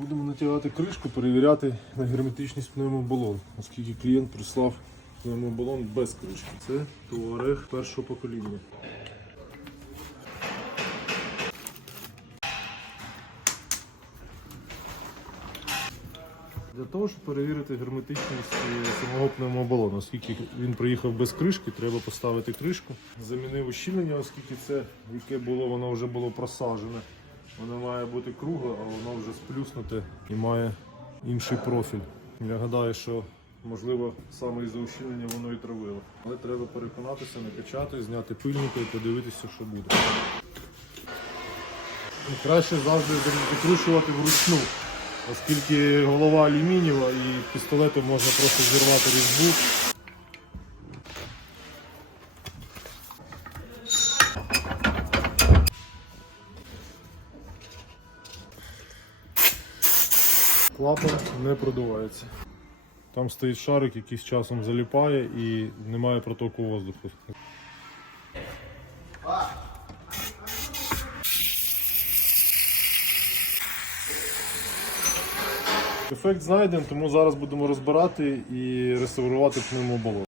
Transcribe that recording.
Будемо натягати кришку, перевіряти на герметичність пневмобалон, оскільки клієнт прислав пневмобалон без кришки. Це туарег першого покоління. Для того, щоб перевірити герметичність е, самого пневмобалону, оскільки він приїхав без кришки, треба поставити кришку. Замінив ущільнення, оскільки це, яке було, воно вже було просаджене. Воно має бути кругле, а воно вже сплюснуте і має інший профіль. Я гадаю, що можливо саме із-за ущільнення воно і травило. Але треба переконатися, накачати, зняти пильника і подивитися, що буде. Краще завжди викручувати вручну, оскільки голова алюмінієва і пістолетом можна просто зірвати різьбу. Клапан не продувається. Там стоїть шарик, який з часом заліпає і немає протоку воздуху. Ефект знайден, тому зараз будемо розбирати і реставрувати пневмобалон.